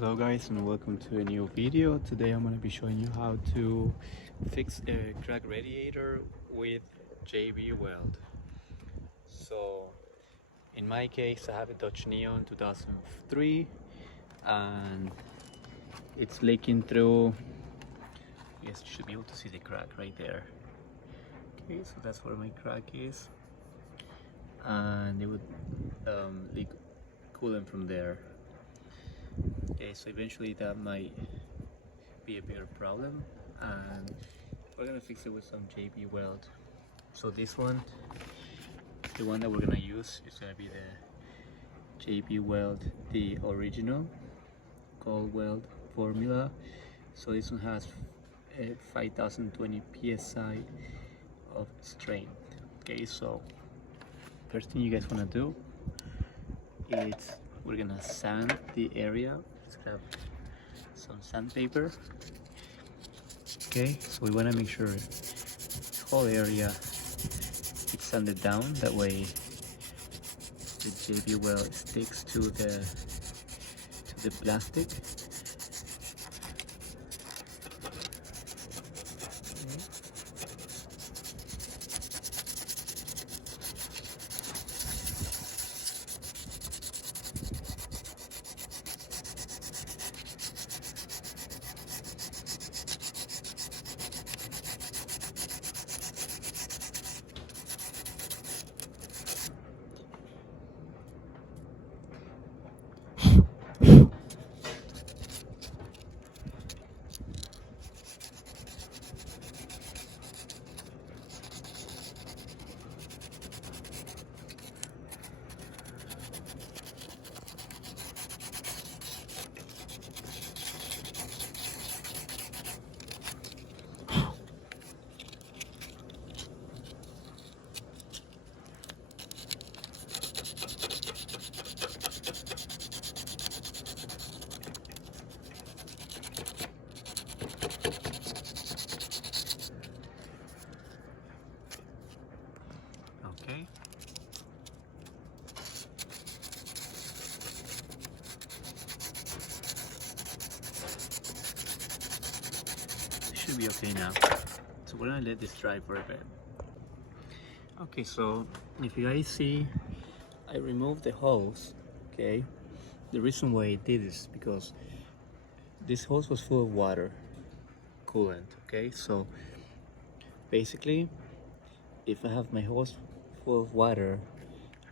Hello guys and welcome to a new video. Today I'm going to be showing you how to fix a cracked radiator with JB Weld. So in my case I have a Dodge Neon 2003 and it's leaking through. Yes, you should be able to see the crack right there. Okay, so that's where my crack is, and it would leak coolant from there. Okay, so eventually that might be a bigger problem, and we're gonna fix it with some JB Weld. So this one, the one that we're gonna use, is gonna be the JB Weld, the original cold weld formula. So this one has a 5020 psi of strength. Okay, so first thing you guys wanna do is we're gonna sand the area. Let's grab some sandpaper. Okay, so we want to make sure this whole area is sanded down. That way the JB Weld sticks to the plastic. Okay. Should be okay now. So we're gonna let this dry for a bit. Okay, so if you guys see, I removed the hose. Okay, the reason why I did is because this hose was full of water, coolant. Okay, so basically, if I have my hose full of water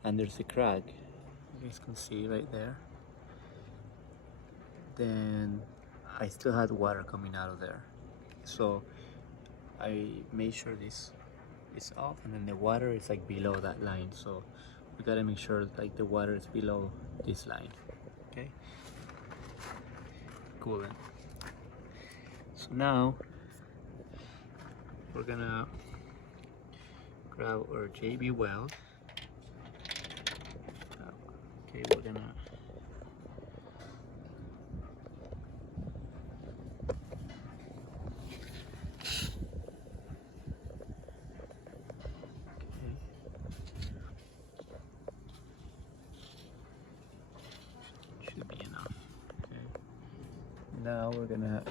and there's a crack, you guys can see right there, then I still had water coming out of there. So I made sure this is off, and then the water is like below that line. So we gotta make sure like the water is below this line. Okay, coolant. So now we're gonna grab our JB Weld. Okay, we're gonna should be enough. Okay. Now we're gonna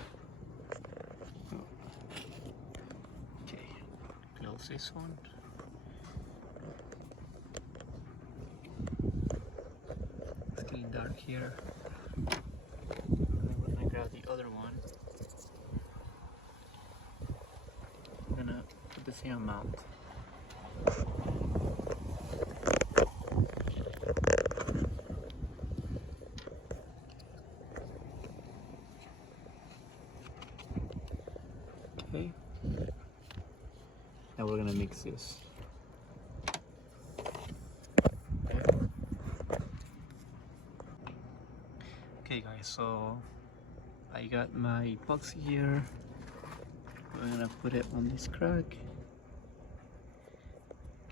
close this one. It's getting dark here. We're gonna grab the other one. We're gonna put the same amount. Okay. Now we're gonna mix this. Okay guys, so I got my epoxy here. We're gonna put it on this crack.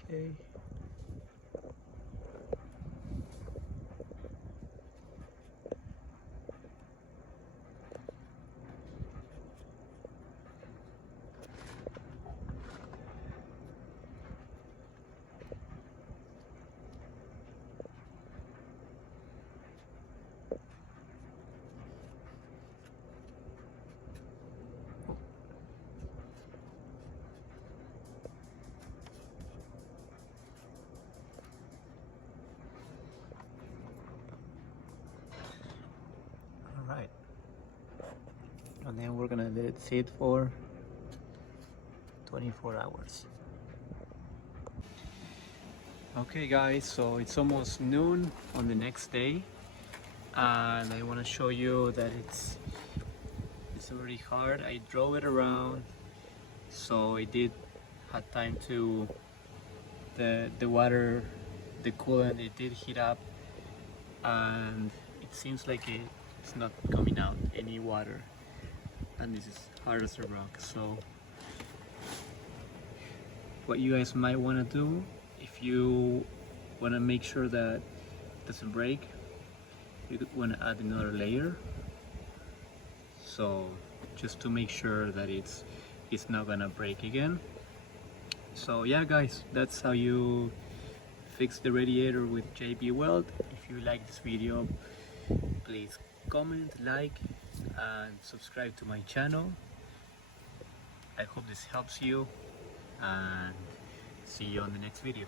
Okay. and then we're gonna let it sit for 24 hours. Okay guys, so it's almost noon on the next day, and I want to show you that it's already hard. I drove it around, so it did had time to the water, the coolant, it did heat up, and it seems like it's not coming out any water, and this is hard as a rock. So what you guys might want to do, if you want to make sure that it doesn't break, you want to add another layer, so just to make sure that it's not gonna break again. So yeah guys, that's how you fix the radiator with JB Weld. If you like this video, please comment, like, and subscribe to my channel. I hope this helps you, and see you on the next video.